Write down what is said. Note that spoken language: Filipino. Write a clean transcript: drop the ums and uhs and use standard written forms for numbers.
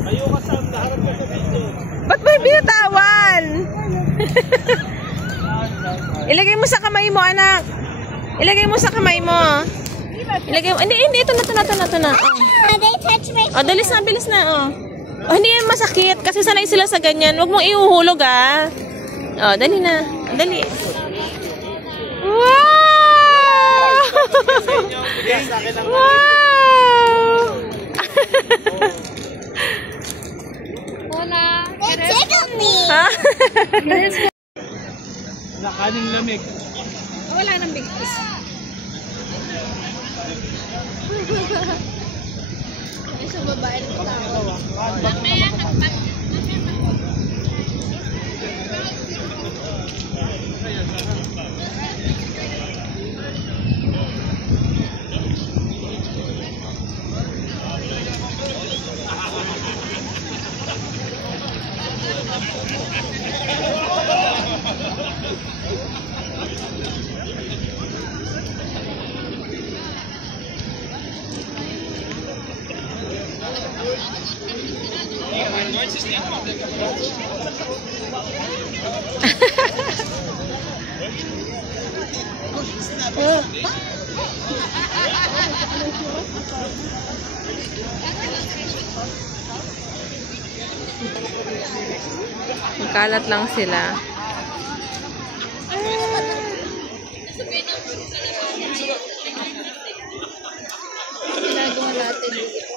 Kayo ka sa harap ko sa video. Ba't ba binitawan? Ilagay mo sa kamay mo, anak. Ilagay mo sa kamay mo. Ilagay mo. Hindi. Ito na. They touch my Oh, bilis na, oh. Oh, hindi yan masakit. Kasi sanay sila sa ganyan. Huwag mong ihuhulog, ah. Oh, dali na. Dali. Wow! Wow! They tickled me. Ha? Nakaning lamig. Wala nang bigtis. Isang babae na tao. Magkalat lang sila. Ginagawa natin.